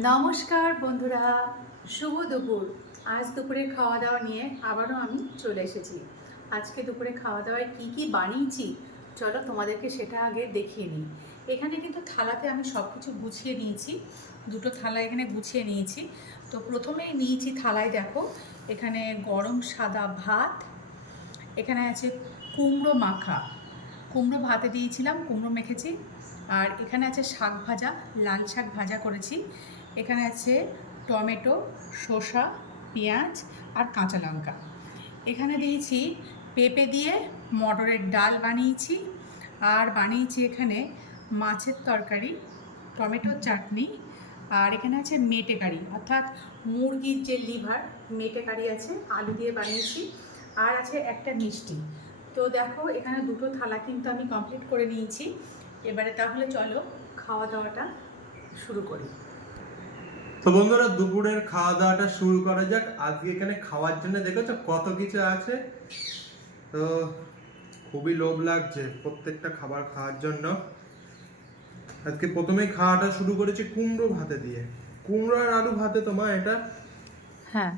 নমস্কার বন্ধুরা, শুভ দুপুর। আজ দুপুরে খাওয়া দাওয়া নিয়ে আবারও আমি চলে এসেছি। আজকে দুপুরে খাওয়া দাওয়ায় কি কি বানিয়েছি, চলো তোমাদেরকে সেটা আগে দেখিয়ে নিই। এখানে কিন্তু থালাতে আমি সব কিছু গুছিয়ে নিয়েছি, দুটো থালা এখানে গুছিয়ে নিয়েছি। তো প্রথমেই নিয়েছি থালায় দেখো, এখানে গরম সাদা ভাত, এখানে আছে কুমড়ো মাখা। কুমড়ো ভাতে দিয়েছিলাম, কুমড়ো মেখেছি। আর এখানে আছে শাক ভাজা, লাল শাক ভাজা করেছি। এখানে আছে টমেটো, শসা, পেঁয়াজ আর কাঁচা লঙ্কা। এখানে দিয়েছি পেঁপে দিয়ে মটরের ডাল বানিয়েছি আর বানিয়েছি এখানে মাছের তরকারি টমেটোর চাটনি আর এখানে আছে মেটে কারি। অর্থাৎ মুরগির যে লিভার, মেটে কারি আছে, আলু দিয়ে বানিয়েছি আর আছে একটা মিষ্টি। তো দেখো, এখানে দুটো থালা কিন্তু আমি কমপ্লিট করে নিয়েছি। এবারে তাহলে চলো খাওয়া দাওয়াটা শুরু করি। তো বন্ধুরা দুপুরের খাওয়া দাওয়াটা শুরু করা যাক। আজকে এখানে খাওয়ার জন্য দেখেছ কত কিছু আছে? তো খুবই লোভ লাগছে প্রত্যেকটা খাবার খাওয়ার জন্য। আজকে প্রথমেই খাওয়াটা শুরু করেছি কুমড়ো ভাতে দিয়ে। কুমড়ো আর আলু ভাতে তোমার এটা? হ্যাঁ।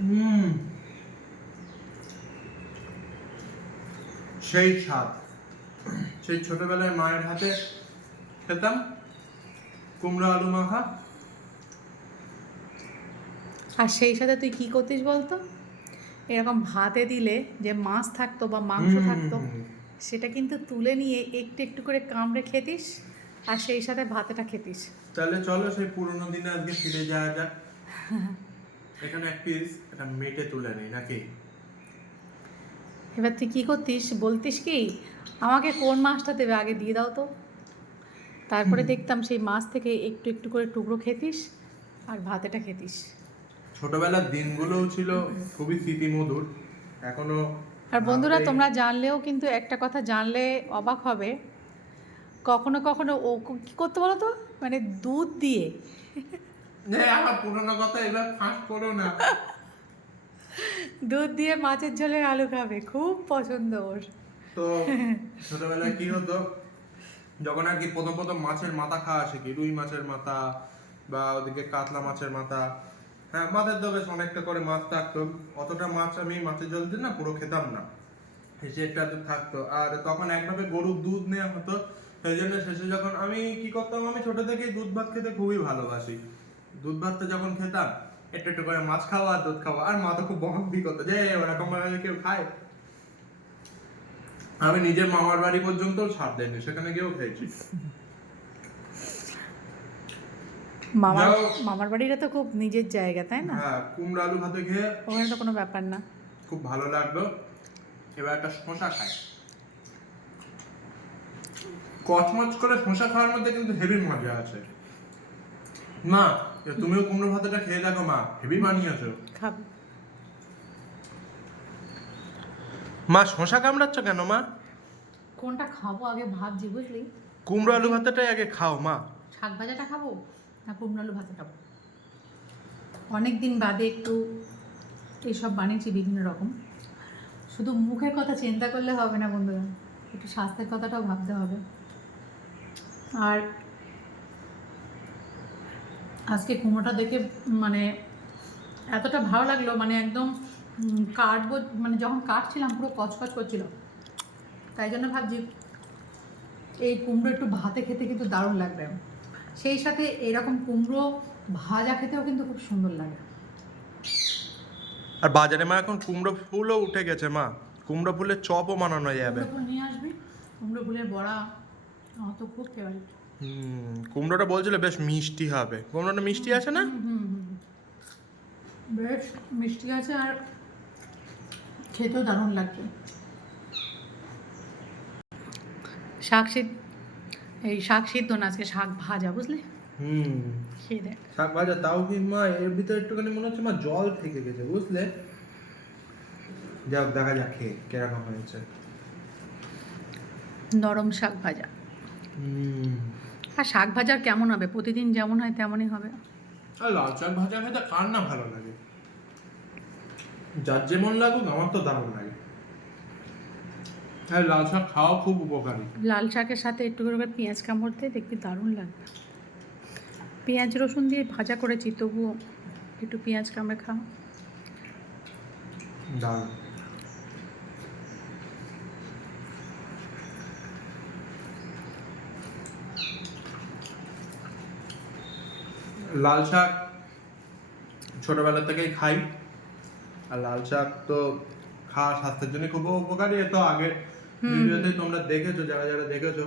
হুম। সেই স্বাদ। সেই ছোটবেলায় মায়ের হাতে খেতাম। কুমড়ো আলু মাখা। আর সেই সাথে তুই কি করতিস বলতো? এরকম ভাতে দিলে যে মাছ থাকতো বা মাংস থাকতো সেটা কিন্তু তুলে নিয়ে একটু একটু করে কামড়ে খেতিস আর সেই সাথে ভাতেটা খেতিস। তাহলে চলো সেই পুরোনো দিনে আজকে ফিরে যাওয়া যাক। এখানে এক পিস এটা মেটে তুলে নেই নাকি? এবার তুই কী করতিস বলতিস কি আমাকে কোন মাছটা দেবে আগে দিয়ে দাও তো। তারপরে দেখতাম সেই মাছ থেকে একটু একটু করে টুকরো খেতিস আর ভাতেটা খেতিস। ছোটবেলার দিনগুলোও ছিল খুবই স্মৃতিমধুর। এখনও আর বন্ধুরা তোমরা জানলেও কিন্তু একটা কথা জানলে অবাক হবে। কখনো কখনো ও ক- করতে বলো তো? মানে দুধ দিয়ে। আমার পুরোনো কথা এবার ফাঁস করো না। দুধ দিয়ে মাছের ঝোলের আলু খাবে খুব পছন্দ ওর। তো ছোটবেলায় কি হতো? যখন আর কি প্রথম প্রথম মাছের মাথা খাওয়া শিখি রুই মাছের মাথা বা ওদিকে কাতলা মাছের মাথা হ্যাঁ মাছের তো বেশ অনেকটা করে মাছ থাকতো। অতটা মাছ আমি মাছের জল দিয়ে না পুরো খেতাম না। সেটা তো থাকতো। আর তখন একভাবে গরুর দুধ নেওয়া হতো। সেই জন্য শেষে যখন আমি কি করতাম, আমি ছোট থেকেই দুধ ভাত খেতে খুবই ভালোবাসি। দুধ ভাতটা যখন খেতাম, একটু একটু করে মাছ খাওয়া, দুধ খাওয়া। আর মা তো খুব বকাবকি করতো যে, ওরকম কেউ খায়? আমি নিজের মামার বাড়ি পর্যন্ত ছাড় দেয়নি সেখানে গিয়েও খেয়েছি। মামার মামার বাড়িটা তো খুব নিজের জায়গা তাই না? হ্যাঁ কুমড়ো আলু ভাতে খেয়ে ওখানে তো কোনো ব্যাপার না। খুব ভালো লাগল। এবার একটা শশা খাই। কচমচ করে শশা খাওয়ার মধ্যে কিন্তু হেভি মজা আছে। এ তুমিও কুমড়ো ভাতেটা খেয়ে দেখো মা হেভি বানিয়েছো। খাবে। মা শশা কামড়াচ্ছ কেন মা? কোনটা খাব আগে ভাবছি বুঝলি? কুমড়ো আলু ভাতেটাই আগে খাও মা। শাক ভাজাটা খাব না কুমড়ো আলু ভাতে খাব? অনেক দিন বাদে একটু এইসব বানিয়েছি বিভিন্ন রকম। শুধু মুখের কথা চিন্তা করলে হবে না বন্ধুরা একটু স্বাস্থ্যের কথাটাও ভাবতে হবে। আর আজকে কুমড়োটা দেখে মানে এতটা ভালো লাগল মানে একদম কাটবো মানে যখন কাটছিলাম পুরো কচকচ করছিল তাই জন্য ভাবছি এই কুমড়ো একটু ভাতে খেতে কিন্তু দারুণ লাগবে। সেই সাথে এরকম কুমড়ো ভাজা খেতেও কিন্তু খুব সুন্দর লাগে। আর বাজারে মা এখন কুমড়ো ফুলও উঠে গেছে মা। কুমড়ো ফুলের চপও বানানো যাবে। নিয়ে আসবি কুমড়ো ফুলের বড়া আমার তো খুব ফেভারিট হুম কুমড়োটা বলছিল বেশ মিষ্টি হবে। কুমড়োটা মিষ্টি আছে না? হুম। বেশ মিষ্টি আছে আর খেতেও দারুণ লাগবে। শাক সিদ্ধ এই শাক সিদ্ধ না আজকে শাক ভাজা বুঝলি? হুম। খেয়ে দেখ। শাক ভাজা তাও কি মা এর ভিতরে একটুখানি মনে হচ্ছে মা জল থেকে গেছে বুঝলে? যাক দেখা যাক খেয়ে কীরকম হয়েছে। নরম শাক ভাজা। হুম। আর শাক ভাজা কেমন হবে? প্রতিদিন যেমন হয় তেমনই হবে। আর লাল শাক ভাজা খেতে কার না ভালো লাগে? যার যেমন লাগুক আমার তো দারুণ লাগে। হ্যাঁ লাল শাক খাওয়া খুব উপকারী। লাল শাকের সাথে একটু করে পেঁয়াজ কামড় দিয়ে দেখবি দারুণ লাগবে। পেঁয়াজ রসুন দিয়ে ভাজা করেছি তবুও একটু পেঁয়াজ কামড়ে খা ডাল। লাল শাক ছোটবেলা থেকেই খাই। আর লাল শাক তো খাওয়া স্বাস্থ্যের জন্য খুব উপকারী তো আগের ভিডিওতে তোমরা দেখেছ যারা যারা দেখেছ।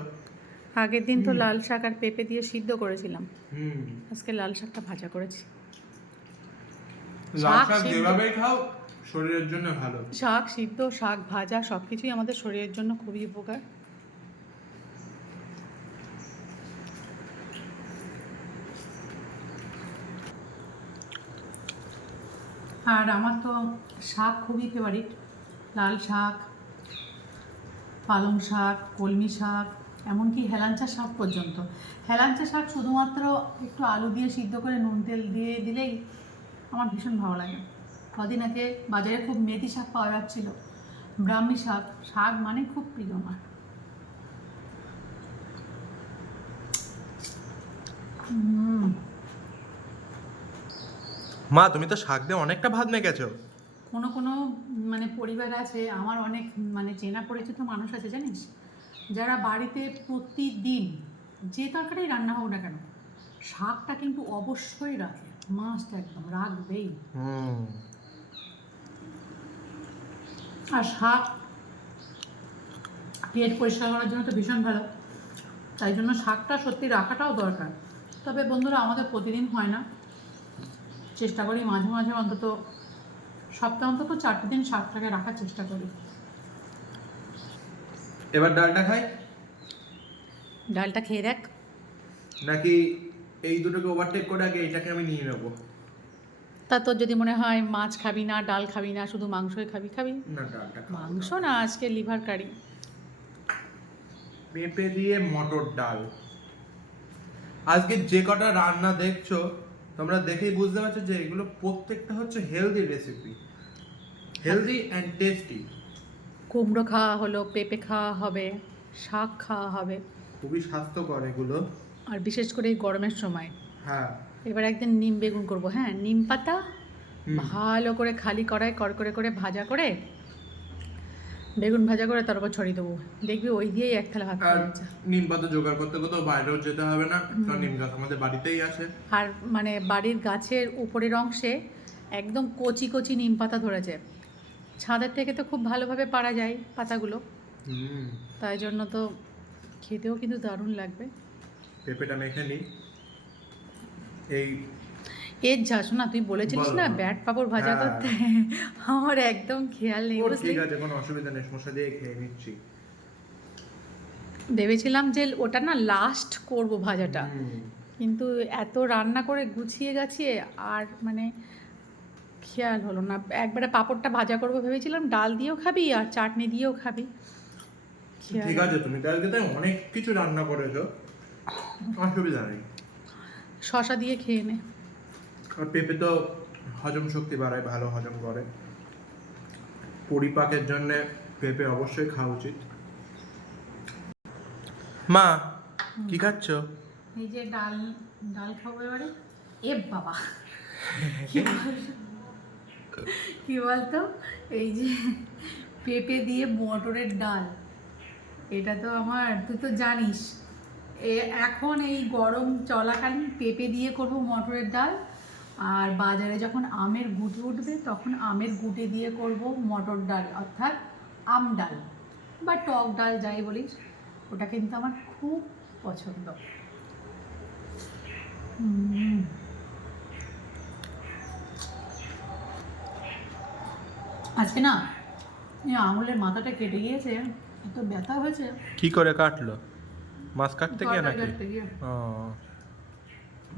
আগের দিন তো লাল শাক আর পেঁপে দিয়ে সিদ্ধ করেছিলাম। হুম। আজকে লাল শাকটা ভাজা করেছি। লাল শাক শাক যেভাবেই খাও শরীরের জন্য ভালো। শাক সিদ্ধ শাক ভাজা সবকিছুই আমাদের শরীরের জন্য খুবই উপকার। আর আমার তো শাক খুবই ফেভারিট লাল শাক পালং শাক কলমি শাক এমনকি হেলাঞ্চা শাক পর্যন্ত। হেলাঞ্চা শাক শুধুমাত্র একটু আলু দিয়ে সিদ্ধ করে নুন তেল দিয়ে দিলেই আমার ভীষণ ভালো লাগে। কদিন আগে বাজারে খুব মেথি শাক পাওয়া যাচ্ছিল। ব্রাহ্মী শাক শাক মানে খুব প্রিয় আমার। উম, মা তুমি তো শাক দিয়ে অনেকটা ভাত মেখেছো। কোনো কোনো মানে পরিবার আছে আমার অনেক মানে চেনা পরিচিত মানুষ আছে জানিস? যারা বাড়িতে প্রতিদিন যে তরকারি রান্না হোক না কেন শাকটা কিন্তু অবশ্যই রাখে। মাস্ট একদম রাখবেই। আর শাক পেট পরিষ্কার করার জন্য তো ভীষণ ভালো। তাই জন্য শাকটা সত্যি রাখাটাও দরকার। তবে বন্ধুরা আমাদের প্রতিদিন হয় না। চেষ্টা করি মাঝে মাঝে অন্তত সপ্তাহে অন্তত চারটে দিন শাকটাকে রাখার চেষ্টা করি। এবার ডালটা খাই? ডালটা খেয়ে দেখ। নাকি এই দুটোকে ওভারটেক করে আগে এটাকে আমি নিয়ে নেব? তা তোর যদি মনে হয় মাছ খাবি না ডাল খাবি না শুধু মাংসই খাবি খাবি। না ডালটা মাংস না আজকে লিভার কারি। পেঁপে দিয়ে মটর ডাল। আজকে যে কটা রান্না দেখছ তোমরা দেখেই বুঝতে পারছ যে এগুলো প্রত্যেকটা হচ্ছে healthy recipe healthy and tasty কুমড়ো খাওয়া হলো পেঁপে খাওয়া হবে শাক খাওয়া হবে। খুবই স্বাস্থ্যকর এগুলো। আর বিশেষ করে এই গরমের সময়। হ্যাঁ। এবার একদিন নিম বেগুন করব হ্যাঁ? নিম পাতা ভালো করে খালি কড়াই করে করে ভাজা করে বেগুন ভাজা করে তার উপর ছড়িয়ে দেবো। দেখবি ওই দিয়েই এক থালা ভাত নিম পাতা জোগাড় করতে কোথাও বাইরেও যেতে হবে না কারণ নিম গাছ আমাদের বাড়িতেই আছে। আর মানে বাড়ির গাছের উপরের অংশে একদম কচি কচি নিম পাতা ধরেছে। ছাদের থেকে তো খুব ভালোভাবে পারা যায় পাতাগুলো। তাই জন্য তো খেতেও কিন্তু দারুণ লাগবে। পেঁপেটা মেখে নিই। এই এর যা শোনা তুই বলেছিলিস না না। ব্যাট পাপড় ভাজা হ্যাঁ। করতে? আমার একদম খেয়াল নেই ঠিক আছে কোনো অসুবিধা নেই সমস্যা দিয়ে খেয়ে নিচ্ছি। ভেবেছিলাম যে ওটা না লাস্ট করব ভাজাটা। কিন্তু এত রান্না করে গুছিয়ে গাছিয়ে আর মানে খেয়াল হলো না। একবারে পাঁপড়টা ভাজা করব ভেবেছিলাম ডাল দিয়েও খাবি আর চাটনি দিয়েও খাবি। ঠিক আছে তুমি কালকে তাই অনেক কিছু রান্না করেছ অসুবিধা নেই। শশা দিয়ে খেয়ে নে। আর পেঁপে তো হজম শক্তি বাড়ায় ভালো হজম করে। পরিপাকের জন্য পেঁপে অবশ্যই খাওয়া উচিত। মা কি খাচ্ছ? এই যে ডাল ডাল খাব এবারে। এ বাবা। কি বল- কি বলতো? এই যে পেঁপে দিয়ে মটরের ডাল। এটা তো আমার তুই তো জানিস। এখন এই গরম চলাকালীন পেঁপে দিয়ে করব মটরের ডাল। আর বাজারে যখন আমের গুটি উঠবে তখন আমের গুটি দিয়ে করব মটর ডাল অর্থাৎ আম ডাল বা টক ডাল যাই বলিস। ওটা কিন্তু আমার খুব পছন্দ। আজকে না আঙুলের মাথাটা কেটে গিয়েছে এত ব্যথা হয়েছে। কি করে কাটলো? মাছ কাটতে গিয়ে নাকি?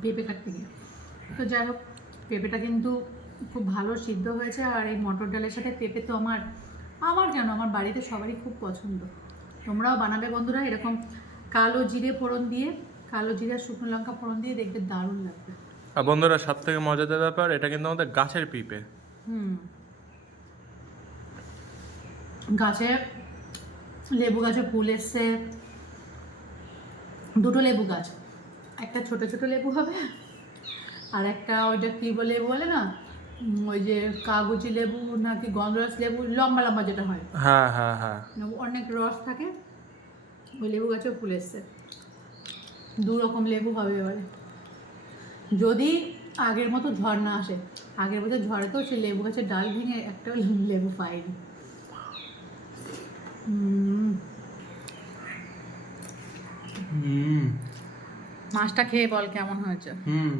পেঁপে কাটতে গিয়ে। তো যাই হোক পেঁপেটা কিন্তু খুব ভালো সিদ্ধ হয়েছে আর এই মটর ডালের সাথে পেঁপে তো আমার আমার কেন? আমার বাড়িতে সবারই খুব পছন্দ। তোমরাও বানাবে বন্ধুরা এরকম কালো জিরে ফোড়ন দিয়ে কালো জিরে শুকনো লঙ্কা ফোড়ন দিয়ে দেখবে দারুণ লাগবে। আর বন্ধুরা সব থেকে মজাদার ব্যাপার এটা কিন্তু আমাদের গাছের পিঁপে। হুম। গাছে লেবু গাছে ফুল এসছে। দুটো লেবু গাছ। একটা ছোট ছোট লেবু হবে আর একটা ওইটা কী বলে বলে না? ওই যে কাগজি লেবু নাকি গন্ধরাস লেবু লম্বা লম্বা যেটা হয়। হ্যাঁ হ্যাঁ হ্যাঁ। অনেক রস থাকে ওই লেবু গাছেও ফুল এসছে। দু রকম লেবু হবে এবারে। যদি আগের মতো ঝড় না আসে আগের বছর ঝড়ে তো সে লেবু গাছের ডাল ভেঙে একটা লেবু পাইনি। মাছটা খেয়ে বল কেমন হয়েছে? হুম।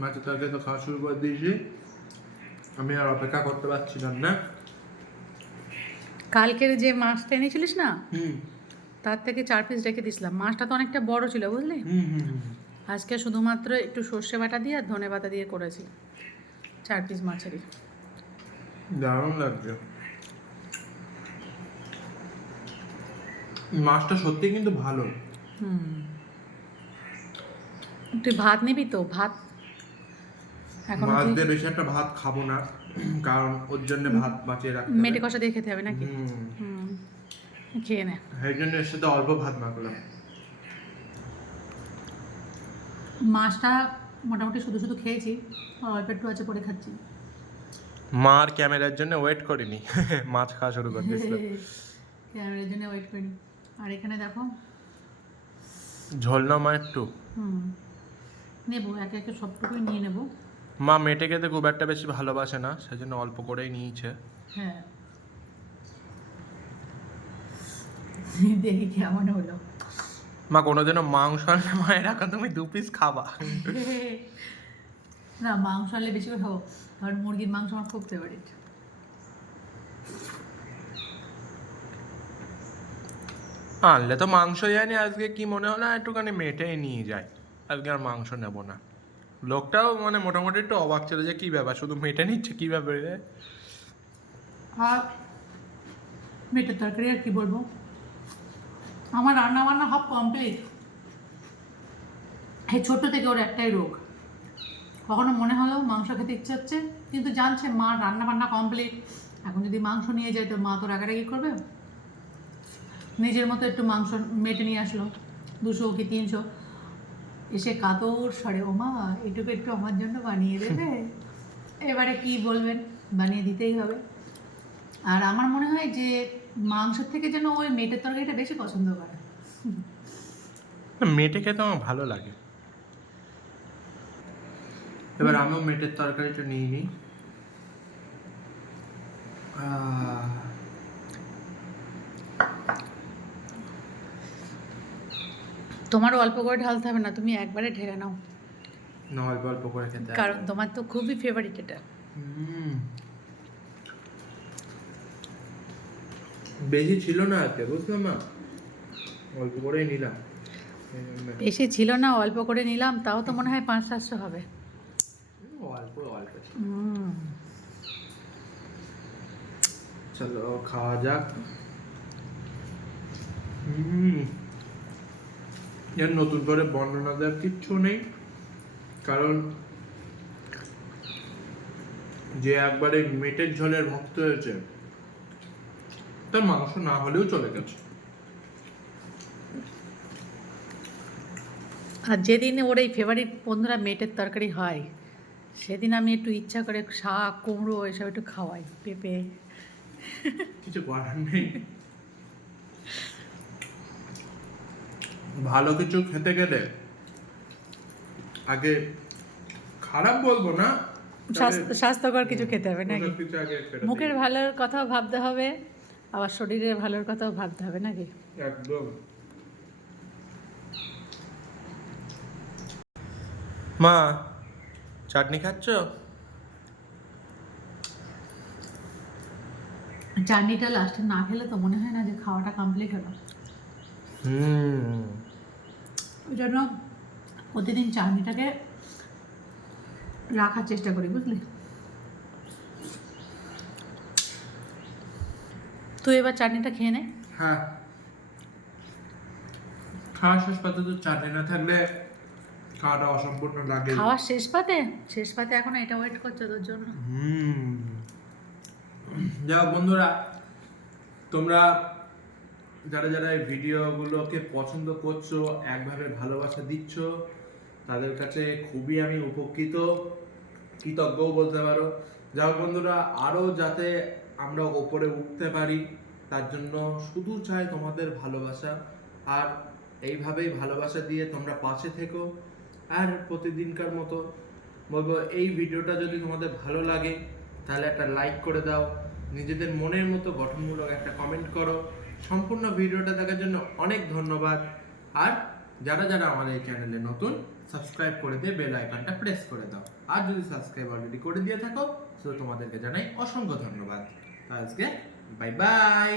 মাছের তরকারি তো খাওয়া শুরু করে দিয়েছি আমি আর অপেক্ষা করতে পারছিলাম না কালকের যে মাছটা এনেছিলিস না? তার থেকে চার পিস রেখে দিয়েছিলাম মাছটা তো অনেকটা বড় ছিল বুঝলি। আজকে শুধুমাত্র একটু সর্ষে বাটা দিয়ে আর ধনে পাতা দিয়ে করেছি। চার পিস মাছেরই। দারুণ লাগছে। মাছটা সত্যি কিন্তু ভালো। হুম। তুই ভাত নিবি তো? ভাত মাছ দিয়ে বেশি একটা ভাত খাব না কারণ ওর জন্য ভাত বাঁচিয়ে রাখতে মেটে কষা দিয়ে খেতে হবে নাকি? খেয়ে নে। সেই জন্য এর সাথে অল্প ভাত মাখলাম। মাছটা মোটামুটি শুধু শুধু খেয়েছি আর অল্প একটু আছে পরে খাচ্ছি। মার ক্যামেরার জন্য ওয়েট করিনি মাছ খাওয়া শুরু করে দিয়েছিল। ক্যামেরার জন্য ওয়েট করি আর এখানে দেখো। ঝোল না মা একটু হুম। নেব একে একে সবটুকুই নিয়ে নেব। মা মেটে খেতে খুব একটা বেশি ভালোবাসে না সেজন্য অল্প করেই নিয়েছে। হ্যাঁ। দেখি কেমন হলো। মা কোনোদিনও মাংস আনলে মায়ের এখন তুমি দু পিস খাবা। না মাংস আনলে বেশি করে খাব কারণ মুরগির মাংস আমার খুব ফেভারিট আনলে তো মাংসই আনি আজকে কি মনে হলো একটুখানি মেটেই নিয়ে যাই। আজকে আর মাংস নেব না। লোকটাও মানে মোটামুটি একটু অবাক ছিল যে কি ব্যাপার, শুধু মেটে নিচ্ছে, কি ব্যাপার রে? আর মেটের তরকারি আর কি বলব? আমার রান্না বান্না সব কমপ্লিট এই ছোট্ট থেকে ওর একটাই রোগ। কখনো মনে হলো মাংস খেতে ইচ্ছে হচ্ছে, কিন্তু জানছে মা রান্না বান্না কমপ্লিট এখন যদি মাংস নিয়ে যায় তো মা তো রাগারাগি করবে। নিজের মতো একটু মাংস মেটে নিয়ে আসলো, দুশো কি তিনশো। এসে কাতর সরে ও মা এটুকু একটু আমার জন্য বানিয়ে দেবে। এবারে কি বলবেন? বানিয়ে দিতেই হবে। আর আমার মনে হয় যে মাংসের থেকে যেন ওই মেটের তরকারিটা বেশি পছন্দ করে। মেটে খেতে আমার ভালো লাগে। এবার আমিও মেটের তরকারিটা নিয়ে নিই। আহ, তোমারও অল্প করে ঢালতে হবে না তুমি একবারে ঢেলে নাও। না অল্প অল্প করে খেতে। কারণ তোমার তো খুবই ফেভারিট এটা। বেশি ছিল না আজকে বুঝলাম না। অল্প করেই নিলাম। বেশি ছিল না অল্প করে নিলাম তাও তো মনে হয় পাঁচ সাতশো হবে। অল্প অল্প হুম। চলো খাওয়া যাক। হুম। এর নতুন করে বর্ণনা দেওয়ার কিচ্ছু নেই। কারণ যে একবারে মেটের ঝোলের ভক্ত হয়েছে তার মাংস না হলেও চলে গেছে। আর যেদিন ওর এই ফেভারিট বন্ধুরা মেটের তরকারি হয় সেদিন আমি একটু ইচ্ছা করে শাক কুমড়ো এসব একটু খাওয়াই পেঁপে। কিছু করার নেই। ভালো কিছু খেতে গেলে আগে খারাপ বলব না স্বাস্থ্যকর কিছু খেতে হবে নাকি? মুখের। ভালোর কথাও ভাবতে হবে আবার শরীরের ভালোর কথাও ভাবতে হবে নাকি? একদম। মা চাটনি খাচ্ছ? চাটনিটা লাস্টে না খেলে তো মনে হয় না যে খাওয়াটা কমপ্লিট হলো। ওই জন্য প্রতিদিন চাটনিটাকে রাখার চেষ্টা করি বুঝলি? তুই এবার চাটনিটা খেয়ে নে। হ্যাঁ। খাওয়া শেষ পাতে তো চাটনি না থাকলে খাওয়াটা অসম্পূর্ণ লাগে। খাওয়ার শেষ পাতে? শেষ পাতে এখন এটা ওয়েট করছে তোর জন্য। হুম। হোক বন্ধুরা তোমরা যারা যারা এই ভিডিওগুলোকে পছন্দ করছ, একভাবে ভালোবাসা দিচ্ছ, তাদের কাছে খুবই আমি উপকৃত। কৃতজ্ঞও বলতে পারো। হোক বন্ধুরা, আরও যাতে আমরা ওপরে উঠতে পারি, তার জন্য শুধু চাই তোমাদের ভালোবাসা। আর এইভাবেই ভালোবাসা দিয়ে তোমরা পাশে থেকো। আর প্রতিদিনকার মতো বলব, এই ভিডিওটা যদি তোমাদের ভালো লাগে, তাহলে একটা লাইক করে দাও। নিজেদের মনের মতো গঠনমূলক একটা কমেন্ট করো। সম্পূর্ণ ভিডিওটা দেখার জন্য অনেক ধন্যবাদ। আর যারা যারা আমাদের এই চ্যানেলে নতুন সাবস্ক্রাইব করে দিয়ে বেল আইকনটা প্রেস করে দাও। আর যদি সাবস্ক্রাইব অলরেডি করে দিয়ে থাকো, তো তোমাদেরকে জানাই অসংখ্য ধন্যবাদ। আজকে বাই বাই